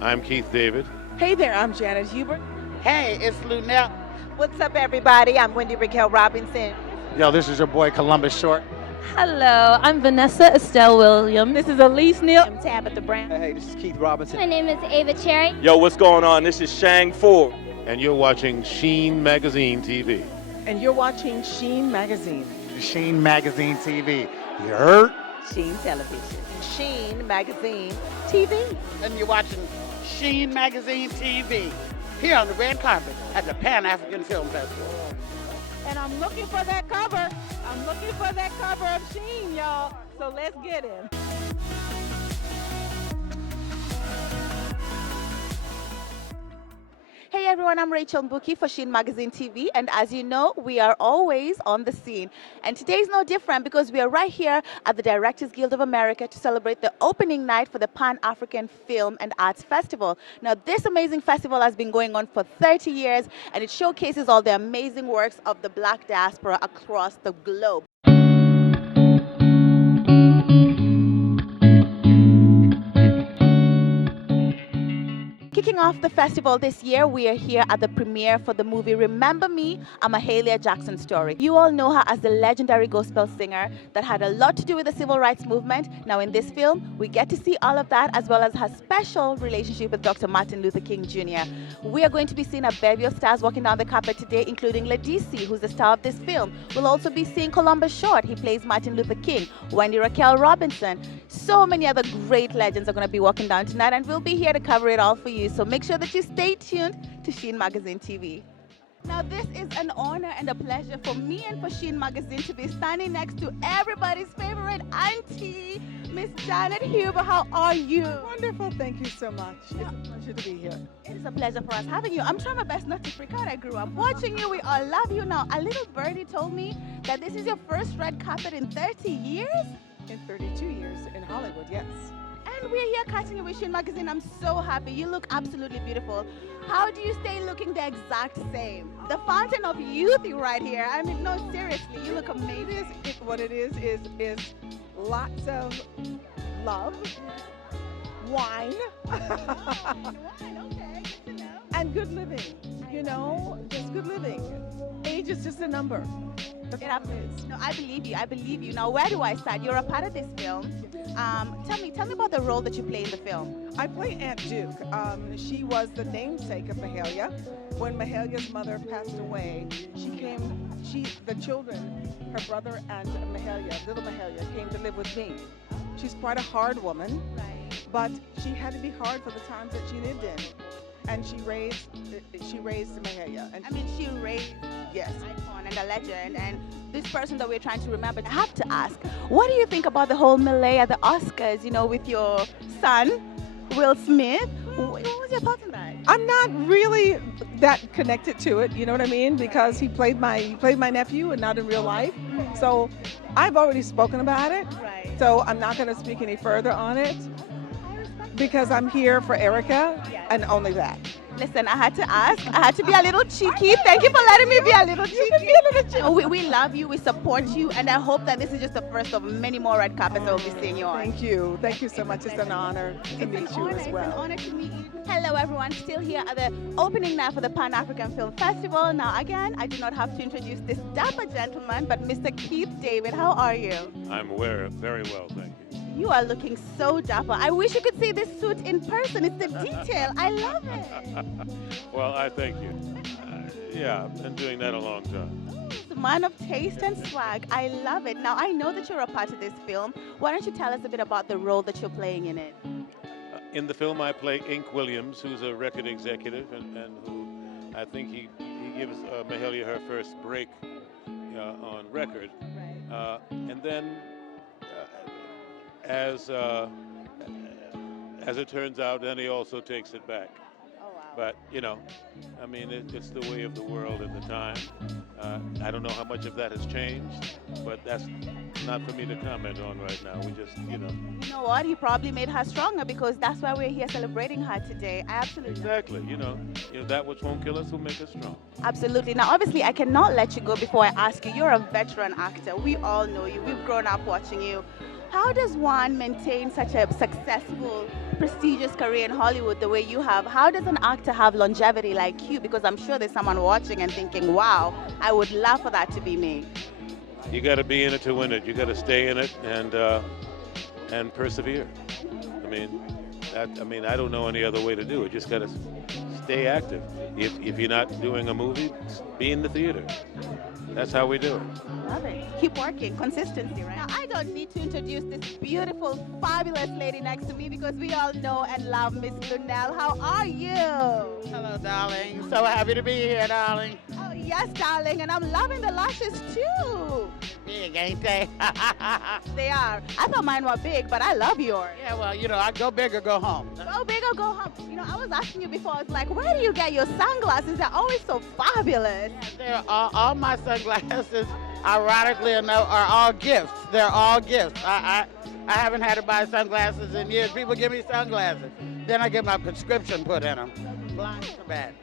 I'm Keith David. Hey there, I'm Janet Hubert. Hey, it's Luenell. What's up, everybody? I'm Wendy Raquel Robinson. Yo, this is your boy Columbus Short. Hello, I'm Vanessa Estelle Williams. This is Elise Neal. I'm Tabitha Brown. Hey, this is Keith Robinson. My name is Ava Cherry. Yo, what's going on? This is Shang Forbes. And you're watching Sheen Magazine TV. And you're watching Sheen Magazine. Sheen Magazine TV. You heard? Sheen Television. Sheen Magazine TV. And you're watching Sheen Magazine TV here on the red carpet at the Pan-African Film Festival. And I'm looking for that cover. I'm looking for that cover of Sheen, y'all. So let's get him. Hey everyone, I'm Rachel Mbuki for Sheen Magazine TV, and as you know, we are always on the scene. And today is no different because we are right here at the Directors Guild of America to celebrate the opening night for the Pan-African Film and Arts Festival. Now, this amazing festival has been going on for 30 years, and it showcases all the amazing works of the Black diaspora across the globe. Kicking off the festival this year, we are here at the premiere for the movie Remember Me, a Mahalia Jackson Story. You all know her as the legendary gospel singer that had a lot to do with the civil rights movement. Now in this film, we get to see all of that as well as her special relationship with Dr. Martin Luther King Jr. We are going to be seeing a bevy of stars walking down the carpet today, including Ledisi, who's the star of this film. We'll also be seeing Columbus Short, he plays Martin Luther King, Wendy Raquel Robinson. So many other great legends are going to be walking down tonight, and we'll be here to cover it all for you. So make sure that you stay tuned to Sheen Magazine TV. Now this is an honor and a pleasure for me and for Sheen Magazine to be standing next to everybody's favorite auntie, Miss Janet Hubert. How are you? Wonderful, thank you so much. It's a pleasure to be here. It is a pleasure for us having you. I'm trying my best not to freak out. I grew up watching you. We all love you. Now, a little birdie told me that this is your first red carpet in 30 years? In 32 years in Hollywood, yes. And we're here catching you with Sheen Magazine. I'm so happy. You look absolutely beautiful. How do you stay looking the exact same? The fountain of youth right here. I mean, no, seriously, you look amazing. What it is lots of love, wine, Okay, good to know. and good living. You know, just good living. Age is just a number. That's all it is. No, I believe you. I believe you. Now, where do I start? You're a part of this film. Tell me about the role that you play in the film. I play Aunt Duke. She was the namesake of Mahalia. When Mahalia's mother passed away, the children, her brother and Mahalia, little Mahalia, came to live with me. She's quite a hard woman, but she had to be hard for the times that she lived in. And she raised Mahalia. And she raised yes. an icon and a legend, and this person that we're trying to remember. I have to ask, what do you think about the whole melee at the Oscars, with your son, Will Smith? What was your thoughts on that? I'm not really that connected to it, you know what I mean? Because he played my nephew and not in real life. So I've already spoken about it. Right. So I'm not going to speak any further on it because I'm here for Erica and only that. Listen, I had to ask. I had to be a little cheeky. Thank you for letting me be a little cheeky. We love you. We support you. And I hope that this is just the first of many more red carpets that we'll be seeing you on. Thank you. Thank you so much. It's an honor to meet you as well. It's an honor to meet you. Hello, everyone. Still here at the opening night for the Pan-African Film Festival. Now, again, I do not have to introduce this dapper gentleman, but Mr. Keith David. How are you? I'm aware very well, thank you. You are looking so dapper. I wish you could see this suit in person. It's the detail. I love it. Well, I thank you. Yeah, I've been doing that a long time. It's a man of taste and swag. I love it. Now, I know that you're a part of this film. Why don't you tell us a bit about the role that you're playing in it? In the film, I play Ink Williams, who's a record executive, and who I think he gives Mahalia her first break on record. Right. And then, as it turns out, then he also takes it back. Oh, wow. But, it's the way of the world at the time. I don't know how much of that has changed, but that's not for me to comment on right now. We just, You know what? He probably made her stronger because that's why we're here celebrating her today. I absolutely. Exactly. That which won't kill us will make us strong. Absolutely. Now, obviously, I cannot let you go before I ask you. You're a veteran actor. We all know you. We've grown up watching you. How does one maintain such a successful, prestigious career in Hollywood the way you have? How does an actor have longevity like you? Because I'm sure there's someone watching and thinking, wow, I would love for that to be me. You got to be in it to win it. You got to stay in it and persevere. I don't know any other way to do it. Just got to stay active. If you're not doing a movie, be in the theater. That's how we do it. Love it. Keep working. Consistency, right? Now, I don't need to introduce this beautiful, fabulous lady next to me because we all know and love Miss Luenell. How are you? Hello, darling. So happy to be here, darling. Oh, yes, darling. And I'm loving the lashes, too. Big, ain't they? They are. I thought mine were big, but I love yours. Yeah, well, I go big or go home. Go big or go home. I was asking you before, it's like, where do you get your sunglasses? They're always so fabulous. They're all my sunglasses, ironically enough, are all gifts. They're all gifts. I haven't had to buy sunglasses in years. People give me sunglasses. Then I get my prescription put in them. Blind to bad.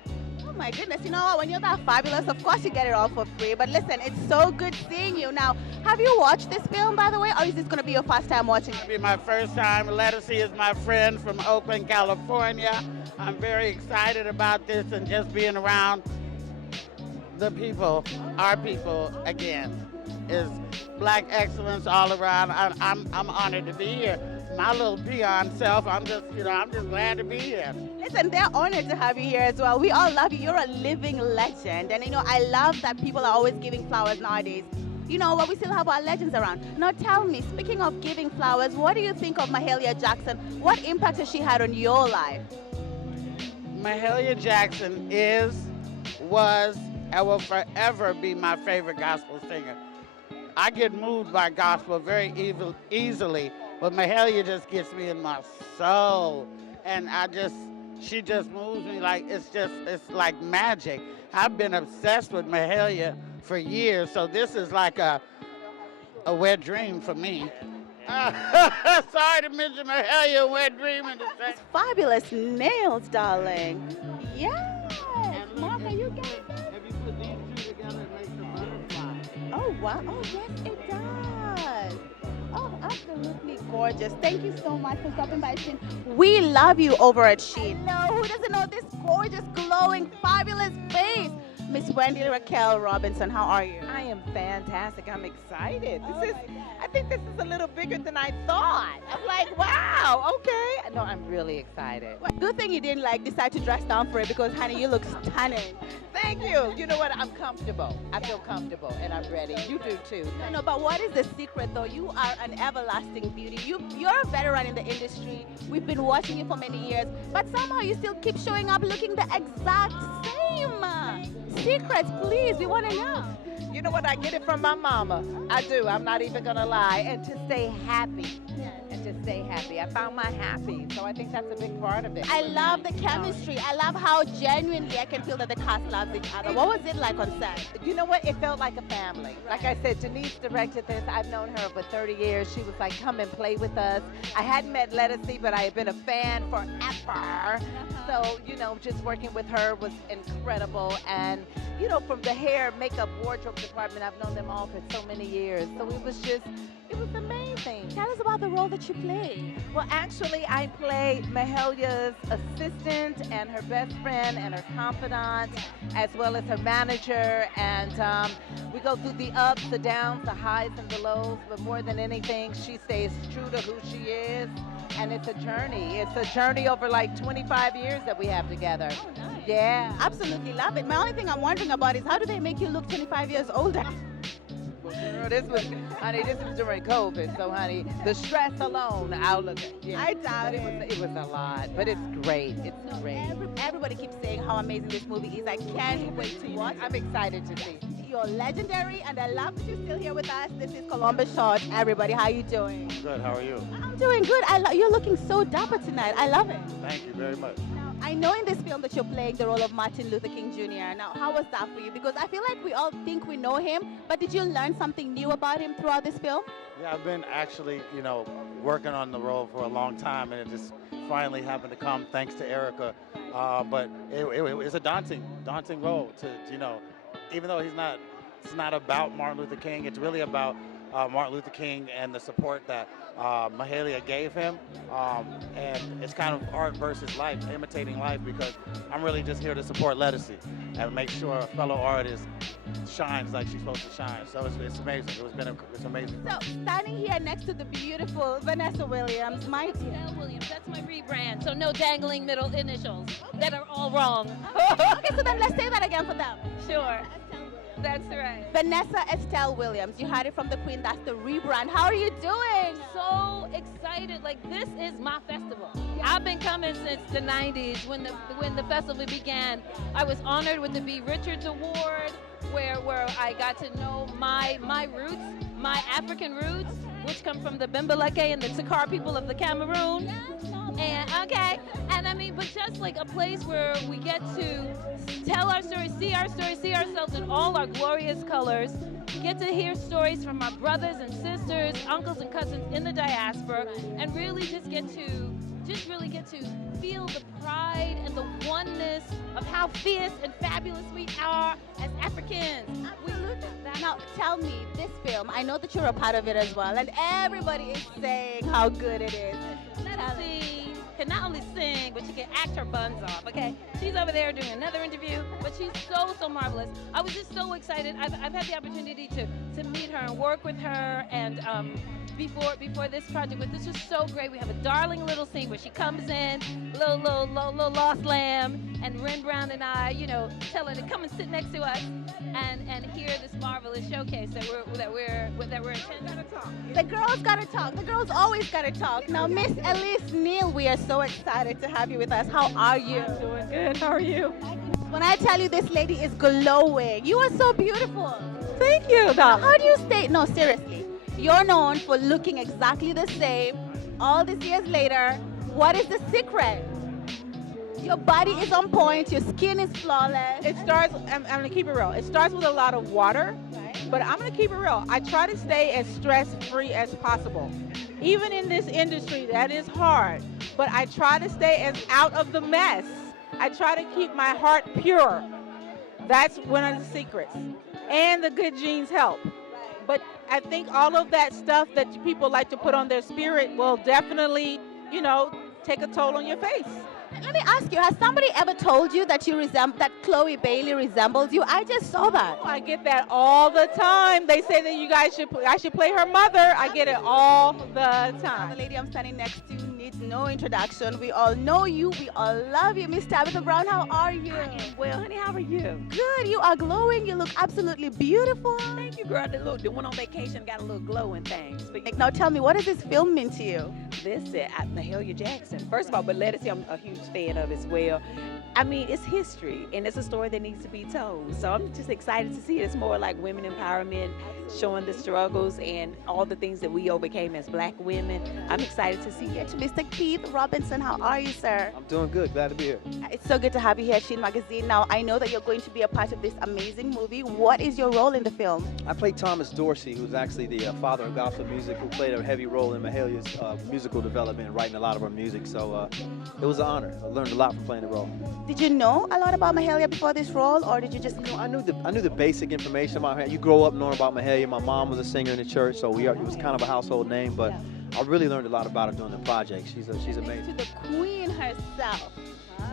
Oh my goodness, you know what, when you're that fabulous, of course you get it all for free. But listen, it's so good seeing you. Now, have you watched this film, by the way, or is this going to be your first time watching it? It'll be my first time. Ledisi is my friend from Oakland, California. I'm very excited about this and just being around the people, our people, again, is black excellence all around. I'm honored to be here. My little peon self, I'm just glad to be here. Listen, they're honored to have you here as well. We all love you. You're a living legend. And I love that people are always giving flowers nowadays. But we still have our legends around. Now tell me, speaking of giving flowers, what do you think of Mahalia Jackson? What impact has she had on your life? Mahalia Jackson was, and will forever be my favorite gospel singer. I get moved by gospel very easily, but Mahalia just gets me in my soul. And she just moves me like, it's like magic. I've been obsessed with Mahalia for years, so this is like a wet dream for me. Sorry to mention Mahalia, a wet dream in the same. Fabulous nails, darling. Yes. Martha, you get it? If you put these two together, it makes a butterfly. Oh, wow. Oh, yes, it does. Oh, absolutely gorgeous. Thank you so much for stopping by, Sheen. We love you over at Sheen. Hello, who doesn't know this gorgeous, glowing, fabulous face? Miss Wendy Raquel Robinson, how are you? I am fantastic. I'm excited. I think this is a little bigger than I thought. I'm like, wow, okay. No, I'm really excited. Well, good thing you didn't decide to dress down for it because, honey, you look stunning. Thank you. You know what? I'm comfortable. I feel comfortable and I'm ready. You do too. No, but what is the secret though? You are an everlasting beauty. You're a veteran in the industry. We've been watching you for many years, but somehow you still keep showing up looking the exact same. Secrets, please. We want to know. You know what? I get it from my mama. I do. I'm not even going to lie. And to stay happy. And to stay happy. I found my happy. So I think that's a big part of it. I love the chemistry. I love how genuinely I can feel that the cast loves each other. What was it like on set? You know what? It felt like a family. Like I said, Denise directed this. I've known her for 30 years. She was like, come and play with us. I hadn't met Ledisi, but I had been a fan forever. So, just working with her was incredible. And, from the hair, makeup, wardrobe department, I've known them all for so many years. So it was amazing. Tell us about the role that you played. Well, actually, I play Mahalia's assistant and her best friend and her confidant, as well as her manager. And we go through the ups, the downs, the highs, and the lows. But more than anything, she stays true to who she is. And it's a journey. It's a journey over like 25 years that we have together. Oh, nice. Yeah. Absolutely love it. My only thing I'm wondering about is how do they make you look 25 years older? Well, this was during COVID, so honey, the stress alone, I doubt it was a lot, but it's great. It's great. Everybody keeps saying how amazing this movie is. I can't wait to watch. I'm excited to see. You're legendary, and I love that you're still here with us. This is Columbus Short. Everybody, how you doing? Good. How are you? I'm doing good. You're looking so dapper tonight. I love it. Thank you very much. Now, I know in this film that you're playing the role of Martin Luther King Jr. Now, how was that for you? Because I feel like we all think we know him, but did you learn something new about him throughout this film? Yeah, I've been actually, working on the role for a long time, and it just finally happened to come thanks to Erica. But it's a daunting role to, even though it's not about Martin Luther King, it's really about Martin Luther King and the support that Mahalia gave him. And it's kind of art versus life, imitating life, because I'm really just here to support Ledisi and make sure a fellow artist shines like she's supposed to shine. So it's amazing. It's amazing. So standing here next to the beautiful Vanessa Williams, my Estelle Williams, that's my rebrand. So no dangling middle initials that are all wrong. Okay, so then let's say that again for them. Sure. That's right. Vanessa Estelle Williams, you heard it from the Queen, that's the rebrand. How are you doing? So excited. Like, this is my festival. I've been coming since the 90s when the festival began. I was honored with the B. Richards Award, where I got to know my roots, my African roots, which come from the Bimbaleke and the Takar people of the Cameroon. And and I mean, but just like a place where we get to tell our story, see ourselves in all our glorious colors, get to hear stories from our brothers and sisters, uncles and cousins in the diaspora, and really just really get to feel the pride and the oneness of how fierce and fabulous we are as Africans. Now, tell me, this film, I know that you're a part of it as well, and everybody is saying how good it is. Ledisi can not only sing, but she can act her buns off, okay? She's over there doing another interview, but she's so marvelous. I was just so excited. I've had the opportunity to meet her and work with her, and before this project, but this was so great. We have a darling little scene where she comes in, little lost lamb, and Ren Brown and I, tell her to come and sit next to us and hear this marvelous showcase that we're intending to talk. The girls gotta talk. The girls always gotta talk. Now, Miss Elise Neal, we are so excited to have you with us. How are you? I'm doing good. How are you? When I tell you this lady is glowing, you are so beautiful. Thank you, darling. How do you stay? No, seriously. You're known for looking exactly the same all these years later. What is the secret? Your body is on point. Your skin is flawless. It starts, I'm going to keep it real. It starts with a lot of water, but I'm going to keep it real. I try to stay as stress-free as possible. Even in this industry, that is hard, but I try to stay as out of the mess. I try to keep my heart pure. That's one of the secrets. And the good genes help. But I think all of that stuff that people like to put on their spirit will definitely, take a toll on your face. Let me ask you, has somebody ever told you that that Chloe Bailey resembles you? I just saw that. Oh, I get that all the time. They say that I should play her mother. I get it all the time. The lady I'm standing next to needs no introduction. We all know you. We all love you. Miss Tabitha Brown, how are you? I am well, honey. How are you? Good. You are glowing. You look absolutely beautiful. Thank you, girl. The one on vacation got a little glowing things. Now tell me, what does this film mean to you? This Mahalia Jackson. First of all, but Ledisi, I'm a huge fan of as well. I mean, it's history, and it's a story that needs to be told. So I'm just excited to see it. It's more like women empowerment, showing the struggles and all the things that we overcame as Black women. I'm excited to see it. Mr. Keith Robinson, how are you, sir? I'm doing good. Glad to be here. It's so good to have you here at Sheen Magazine. Now, I know that you're going to be a part of this amazing movie. What is your role in the film? I played Thomas Dorsey, who's actually the father of gospel music, who played a heavy role in Mahalia's musical development and writing a lot of her music. So it was an honor. I learned a lot from playing the role. Did you know a lot about Mahalia before this role, or did you just? I knew the basic information about her. You grow up knowing about Mahalia. My mom was a singer in the church, so it was kind of a household name. But I really learned a lot about her during the project. She's amazing. To the queen herself.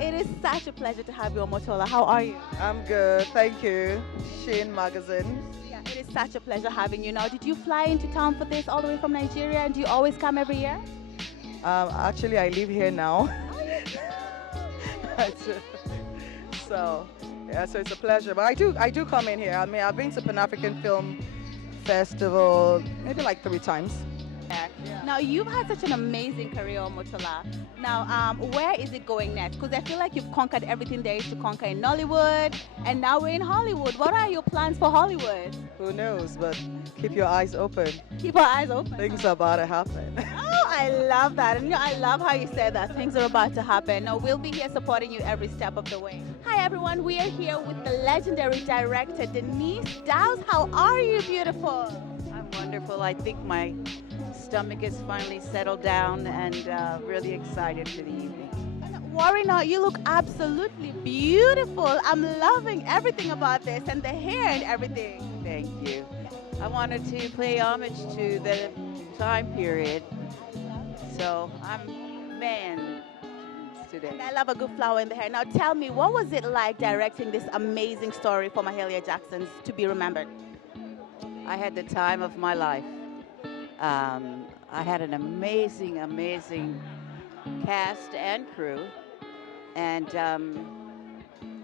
It is such a pleasure to have you on Motola. How are you? I'm good, thank you. Sheen Magazine. Yeah, it is such a pleasure having you. Now, did you fly into town for this all the way from Nigeria, and do you always come every year? Actually, I live here now. So it's a pleasure. But I do come in here. I mean, I've been to Pan-African Film Festival maybe like 3 times. Yeah. Now, you've had such an amazing career on Motola. Now, where is it going next? Because I feel like you've conquered everything there is to conquer in Nollywood, and now we're in Hollywood. What are your plans for Hollywood? Who knows, but keep your eyes open. Keep our eyes open. Things are about to happen. Oh, I love that. And I love how you said that. Things are about to happen. Now, we'll be here supporting you every step of the way. Hi, everyone. We are here with the legendary director, Denise Daus. How are you, beautiful? I'm wonderful. I think my stomach is finally settled down, and really excited for the evening. Worry not, you look absolutely beautiful. I'm loving everything about this, and the hair and everything. Thank you. I wanted to pay homage to the time period. So I'm man today. And I love a good flower in the hair. Now tell me, what was it like directing this amazing story for Mahalia Jackson's To Be Remembered? I had the time of my life. I had an amazing, amazing cast and crew. And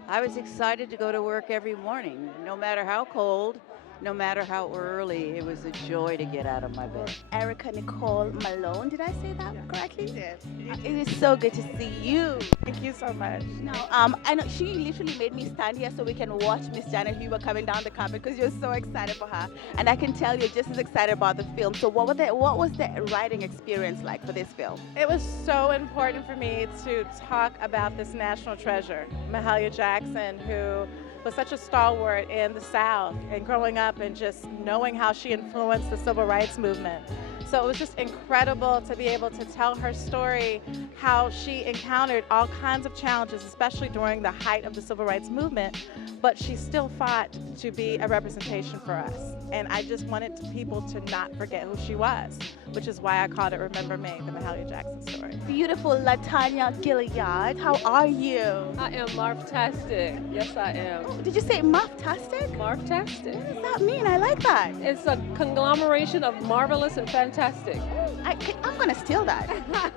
I was excited to go to work every morning, no matter how cold, no matter how early. It was a joy to get out of my bed. Erica Nicole Malone, did I say that correctly? Yes. It is so good to see you. Thank you so much. Now, I know she literally made me stand here so we can watch Miss Janet Hubert coming down the carpet because you're so excited for her, and I can tell you're just as excited about the film. So, what was the writing experience like for this film? It was so important for me to talk about this national treasure, Mahalia Jackson, who was such a stalwart in the South and growing up and just knowing how she influenced the civil rights movement. So it was just incredible to be able to tell her story, how she encountered all kinds of challenges, especially during the height of the civil rights movement, but she still fought to be a representation for us. And I just wanted people to not forget who she was, which is why I called it Remember Me, the Mahalia Jackson story. Beautiful Latonya Gilliard, how are you? I am marv-tastic. Yes, I am. Oh, did you say marv-tastic? Marv-tastic. What does that mean? I like that. It's a conglomeration of marvelous and fantastic. I'm gonna steal that.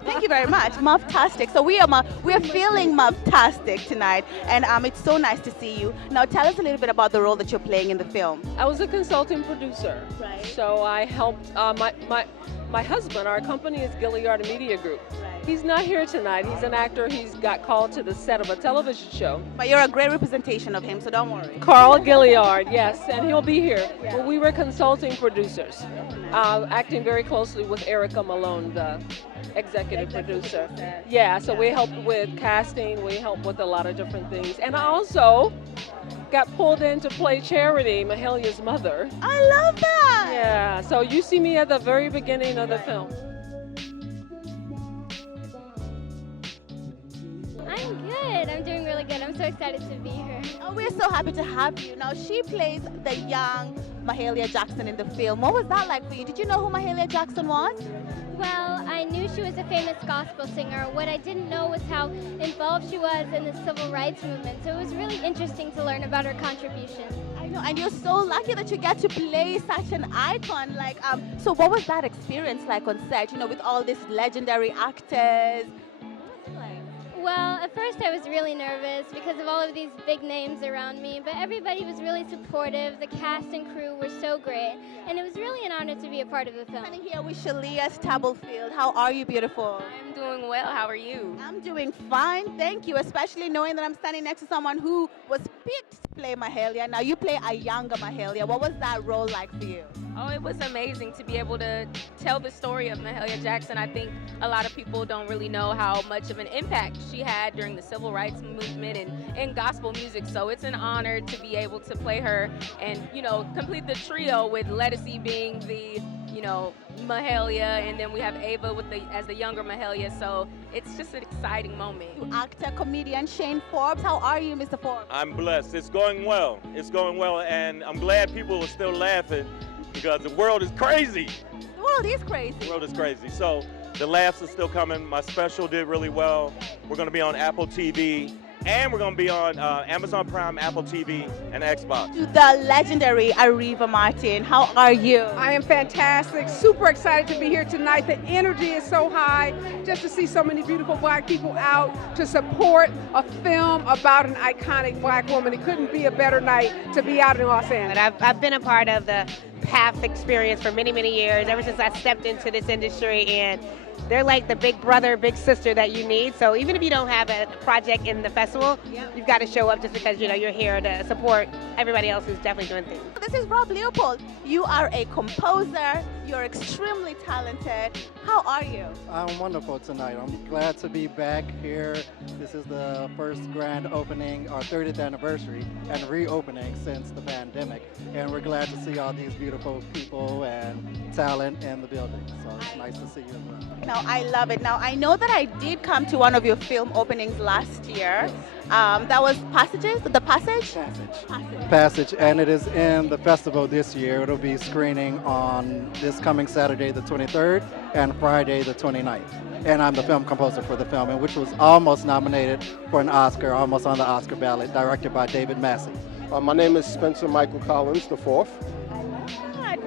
Thank you very much, marv-tastic. So we are feeling marv-tastic tonight, and it's so nice to see you. Now tell us a little bit about the role that you're playing in the film. I was a consulting producer. Right. So I helped my husband. Our company is Gilliard Media Group. Right. He's not here tonight. He's an actor. He's got called to the set of a television show. But you're a great representation of him, so don't worry. Carl Gilliard, yes, and he'll be here. Yeah. Well, we were consulting producers, acting very closely with Erica Malone, the executive producer. Yeah, so we helped with casting. We helped with a lot of different things. And I also got pulled in to play Charity, Mahalia's mother. I love that! Yeah, so you see me at the very beginning of the film. I'm good. I'm doing really good. I'm so excited to be here. Oh, we're so happy to have you. Now, she plays the young Mahalia Jackson in the film. What was that like for you? Did you know who Mahalia Jackson was? Well, I knew she was a famous gospel singer. What I didn't know was how involved she was in the civil rights movement. So it was really interesting to learn about her contribution. I know, and you're so lucky that you get to play such an icon. Like, so what was that experience like on set? You know, with all these legendary actors. Well, at first I was really nervous because of all of these big names around me, but everybody was really supportive. The cast and crew were so great, and it was really an honor to be a part of the film. I'm here with Sha'Leah Stubblefield. How are you, beautiful? I'm doing well. How are you? I'm doing fine, thank you, especially knowing that I'm standing next to someone who was picked to play Mahalia. Now, you play a younger Mahalia. What was that role like for you? Oh, it was amazing to be able to tell the story of Mahalia Jackson. I think a lot of people don't really know how much of an impact she had during the civil rights movement and in gospel music. So it's an honor to be able to play her and, you know, complete the trio with Ledisi being the, you know, Mahalia, and then we have Ava as the younger Mahalia. So it's just an exciting moment. Actor, comedian Shang Forbes. How are you, Mr. Forbes? I'm blessed. It's going well. It's going well, and I'm glad people are still laughing because the world is crazy. The world is crazy. The world is crazy. So the laughs are still coming. My special did really well. We're going to be on Apple TV, and we're going to be on Amazon Prime, Apple TV, and Xbox. The legendary Areva Martin, how are you? I am fantastic. Super excited to be here tonight. The energy is so high. Just to see so many beautiful black people out to support a film about an iconic black woman. It couldn't be a better night to be out in Los Angeles. I've been a part of the PATH experience for many, many years, ever since I stepped into this industry, and they're like the big brother, big sister that you need. So even if you don't have a project in the festival, you've got to show up just because, you know, you're here to support everybody else who's definitely doing things. This is Rob Leopold. You are a composer. You're extremely talented. How are you? I'm wonderful tonight. I'm glad to be back here. This is the first grand opening, our 30th anniversary, and reopening since the pandemic. And we're glad to see all these beautiful beautiful people and talent in the building. So it's nice to see you as well. No, I love it. Now, I know that I did come to one of your film openings last year. That was Passages, The Passage? Passage, and it is in the festival this year. It'll be screening on this coming Saturday the 23rd and Friday the 29th. And I'm the film composer for the film, and which was almost nominated for an Oscar, almost on the Oscar ballot, directed by David Massey. My name is Spencer Michael Collins, the fourth.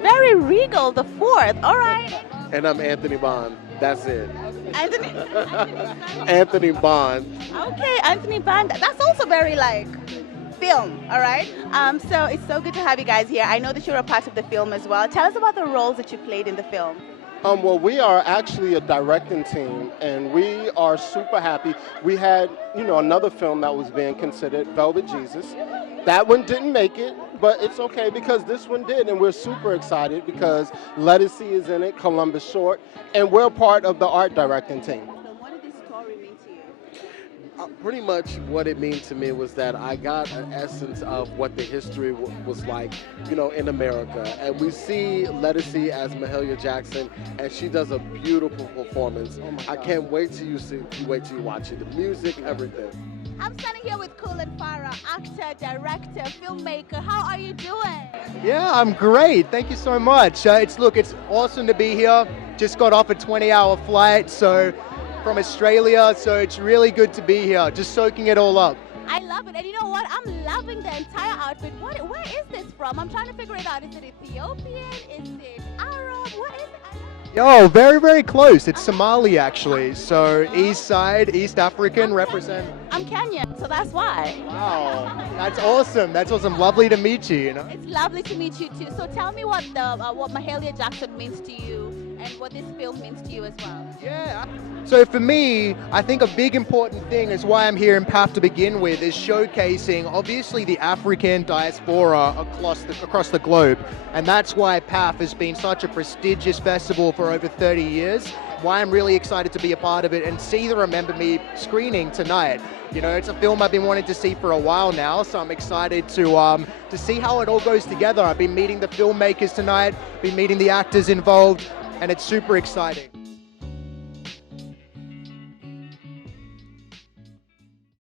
Very regal, the fourth. All right. And I'm Anthony Bond. That's it. Anthony? Anthony Bond. Okay, Anthony Bond. That's also very like film, all right? So it's so good to have you guys here. I know that you're a part of the film as well. Tell us about the roles that you played in the film. Well, we are actually a directing team, and we are super happy. We had, another film that was being considered, Velvet Jesus. That one didn't make it, but it's okay because this one did, and we're super excited because Ledisi is in it, Columbus Short, and we're part of the art directing team. So what did this story mean to you? Pretty much what it means to me was that I got an essence of what the history was like, in America. And we see Ledisi as Mahalia Jackson, and she does a beautiful performance. I can't wait till you watch it. The music, everything. I'm standing here with Kulan Farah, actor, director, filmmaker. How are you doing? Yeah, I'm great. Thank you so much. It's awesome to be here. Just got off a 20-hour flight, from Australia, so it's really good to be here, just soaking it all up. I love it, and you know what? I'm loving the entire outfit. Where is this from? I'm trying to figure it out. Is it Ethiopian? Is it Arab? What is it? Yo, very, very close. It's Somali, actually. So East Side, East African, represent. I'm Kenyan, so that's why. Wow, that's awesome. That's awesome. Lovely to meet you, It's lovely to meet you, too. So tell me what Mahalia Jackson means to you and what this film means to you as well. Yeah. So for me, I think a big important thing is why I'm here in PAF to begin with is showcasing obviously the African diaspora across the globe. And that's why PAF has been such a prestigious festival for over 30 years. Why I'm really excited to be a part of it and see the Remember Me screening tonight. It's a film I've been wanting to see for a while now, so I'm excited to see how it all goes together. I've been meeting the filmmakers tonight, been meeting the actors involved, and it's super exciting.